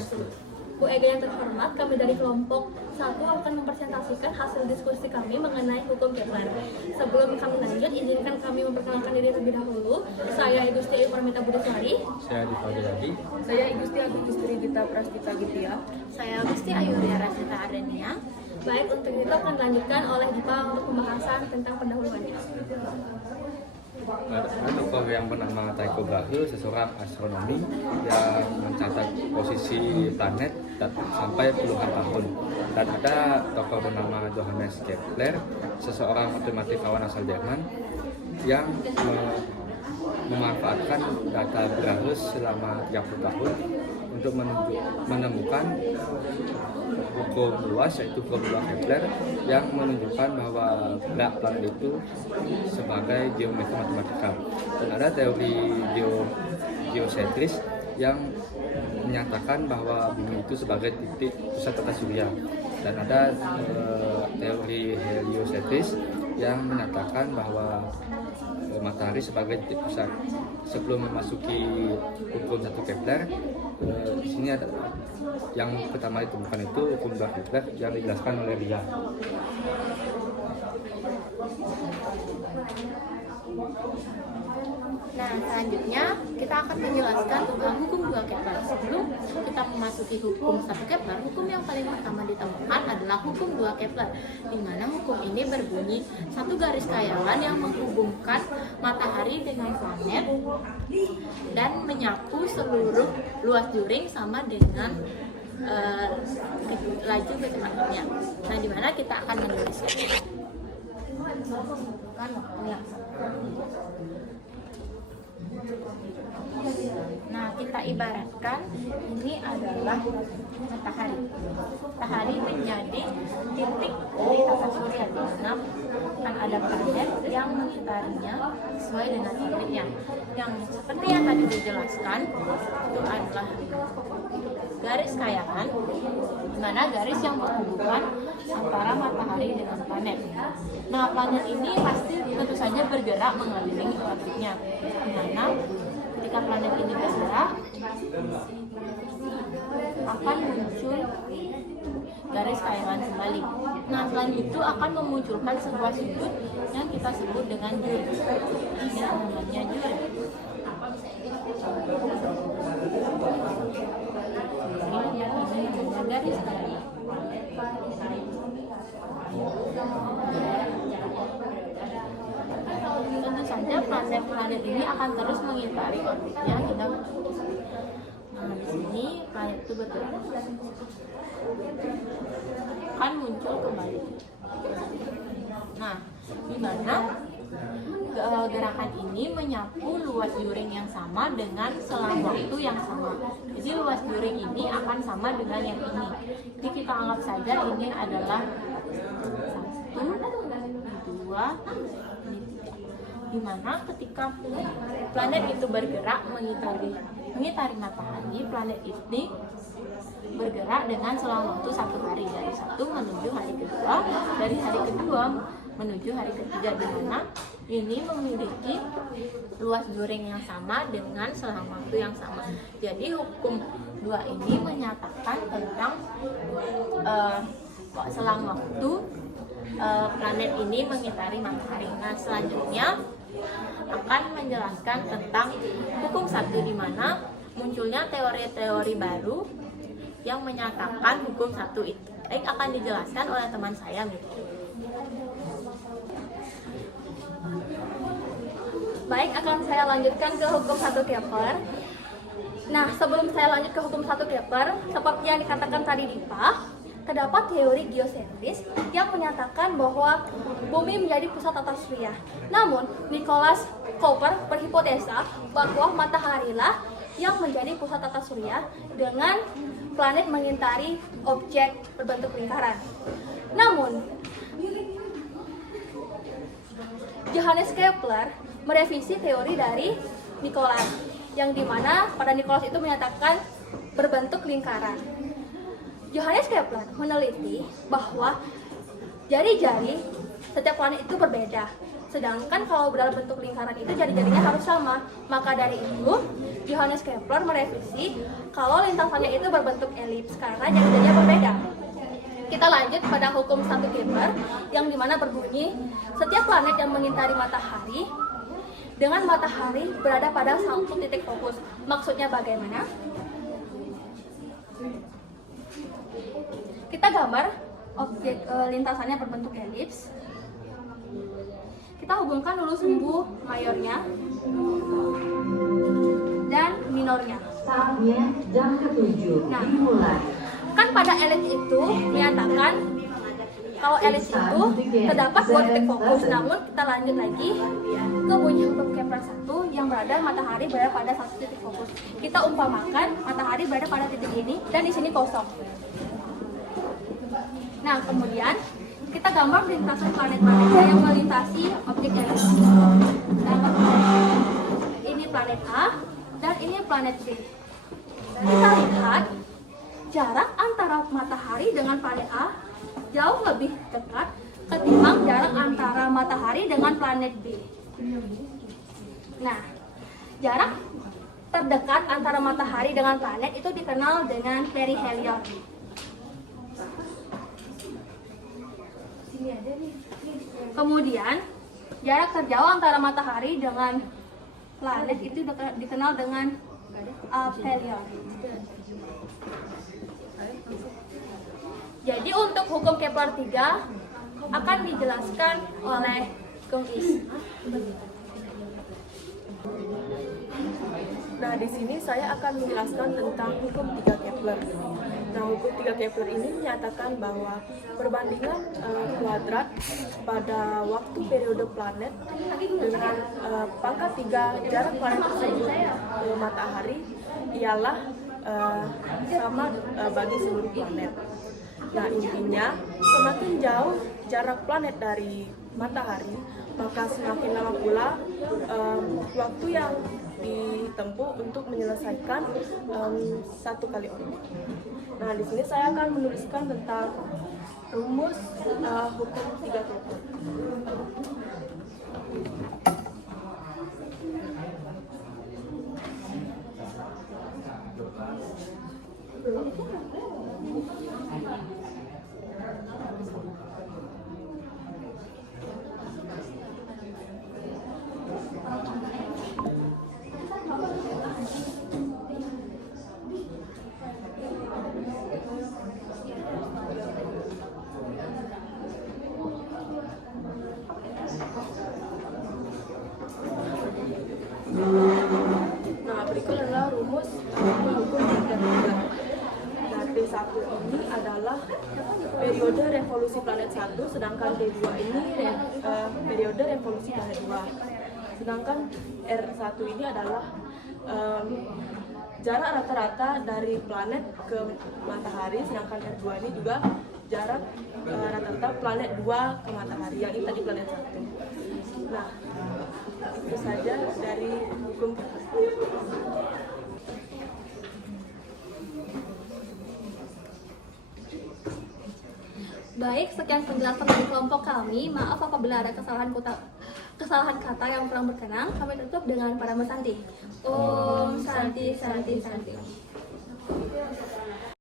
Swastiastu. Bu Ega yang terhormat, kami dari kelompok 1 akan mempresentasikan hasil diskusi kami mengenai hukum Kepler. Sebelum kami lanjut, izinkan kami memperkenalkan diri terlebih dahulu. Saya Igusti Ayu Parmita Budiswari. Saya Dipagi Lagi. Saya Igusti Agung Istri Gita Praspita Gitya. Saya Gusti Ayuria Rasita Ardenia. Baik, untuk itu akan dilanjutkan oleh Dipa untuk pembahasan tentang pendahuluannya. Ada tokoh yang bernama Tycho Brahe, seseorang astronomi yang mencatat posisi planet sampai puluhan tahun. Dan ada tokoh bernama Johannes Kepler, seseorang matematikawan asal Jerman yang memanfaatkan data Brahe selama 30 tahun untuk menemukan hukum luas, yaitu hukum luas Kepler, yang menunjukkan bahwa gerak planet itu sebagai geometri matematika. Dan ada teori geosentris yang menyatakan bahwa bumi itu sebagai titik pusat tata surya. Dan ada teori heliosentris yang menyatakan bahwa matahari sebagai titik pusat. Sebelum memasuki hukum 1 Kepler, di sini ada yang pertama ditemukan itu hukum 2 Kepler yang dijelaskan oleh Ria. Nah, selanjutnya kita akan menjelaskan tentang hukum 2 Kepler. Sebelum kita memasuki hukum 1 Kepler, hukum yang paling pertama ditemukan adalah hukum 2 Kepler, di mana hukum ini berbunyi satu garis kayangan yang menghubungkan matahari dengan planet dan menyapu seluruh luas juring sama dengan laju kecepatannya. Nah, di mana kita akan menuliskannya. Bukan waktu yang sama. Nah, kita ibaratkan ini adalah matahari. Matahari menjadi titik dari tata surya, di mana akan ada planet yang mengitarinya sesuai dengan orbitnya. Yang seperti yang tadi dijelaskan, itu adalah garis kayangan, di mana garis yang menghubungkan antara matahari dengan planet. Nah, planet ini pasti tentu saja bergerak mengelilingi orbitnya, di mana ketika planet ini bergerak akan muncul garis kayangan kembali. Nah, selain itu akan memunculkan sebuah sudut yang kita sebut dengan jur. Ini namanya jur. Ini namanya garis kayangan. Tentu saja planet-planet ini akan terus mengitari orbitnya. Nah, di sini planet itu bergerak akan muncul kembali. Nah, di mana gerakan ini menyapu luas juring yang sama dengan selang waktu yang sama. Jadi luas juring ini akan sama dengan yang ini. Jadi kita anggap saja ini adalah 1, 2, di mana ketika planet itu bergerak mengitari matahari, planet ini bergerak dengan selang waktu 1 hari, dari 1 menuju hari kedua, dari hari kedua menuju hari ketiga, di mana ini memiliki luas juring yang sama dengan selang waktu yang sama. Jadi hukum 2 ini menyatakan tentang selang waktu planet ini mengitari matahari. Nah, selanjutnya akan menjelaskan tentang hukum 1, di mana munculnya teori-teori baru yang menyatakan hukum 1 itu. Baik, akan dijelaskan oleh teman saya, Miki. Baik, akan saya lanjutkan ke hukum 1 Kepler. Nah, sebelum saya lanjut ke hukum 1 Kepler, seperti yang dikatakan tadi Dipa, terdapat teori geosentris yang menyatakan bahwa bumi menjadi pusat tata surya. Namun, Nicholas Cooper berhipotesa bahwa mataharilah yang menjadi pusat tata surya dengan planet mengitari objek berbentuk lingkaran. Namun, Johannes Kepler merevisi teori dari Nicholas, yang dimana pada Nicholas itu menyatakan berbentuk lingkaran. Johannes Kepler meneliti bahwa jari-jari setiap planet itu berbeda. Sedangkan kalau dalam bentuk lingkaran itu jari-jarinya harus sama. Maka dari itu, Johannes Kepler merevisi kalau lintasannya itu berbentuk elips karena jadinya berbeda. Kita lanjut pada hukum 1 Kepler yang dimana berbunyi setiap planet yang mengitari matahari dengan matahari berada pada satu titik fokus. Maksudnya bagaimana? Kita gambar objek lintasannya berbentuk elips. Kita hubungkan dulu sumbu mayornya dan minornya. Saatnya jam ke-7 Nah, dimulai. kan pada elips itu menyatakan kalau elips itu terdapat 2 titik fokus. Namun kita lanjut lagi ke bunyi hukum Kepler 1 yang berada matahari berada pada satu titik fokus. Kita umpamakan matahari berada pada titik ini dan di sini kosong. Nah, kemudian kita gambar lintasan planet-planetnya yang melintasi objek elips. Nah, ini planet A dan ini planet B. Kita lihat jarak antara matahari dengan planet A jauh lebih dekat ketimbang jarak antara matahari dengan planet B. Nah, jarak terdekat antara matahari dengan planet itu dikenal dengan perihelion. Kemudian, jarak terjauh antara matahari dengan planet itu dikenal dengan aphelion. Jadi untuk hukum Kepler 3 akan dijelaskan oleh Kung Is. Nah, di sini saya akan menjelaskan tentang hukum 3 Kepler. Nah, hukum 3 Kepler ini menyatakan bahwa perbandingan kuadrat pada waktu periode planet dengan pangkat 3 jarak planet tersebut ke matahari ialah sama bagi seluruh planet. Nah, intinya semakin jauh jarak planet dari matahari, maka semakin lama pula waktu yang ditempuh untuk menyelesaikan satu kali orbit. Nah, di sini saya akan menuliskan tentang rumus hukum 3 Kepler. Nah, berikut adalah rumus hukum 3. Nah, T1 ini adalah periode revolusi planet 1, sedangkan T2 ini periode revolusi planet 2. Sedangkan R1 ini adalah jarak rata-rata dari planet ke matahari, sedangkan R2 ini juga jarak rata-rata planet 2 ke matahari, yang ini tadi planet 1. Nah, itu saja dari hukum. Baik, sekian penjelasan dari kelompok kami. Maaf apabila ada kesalahan kata yang kurang berkenan. Kami tutup dengan para Santi. Om Santi Santi Santi.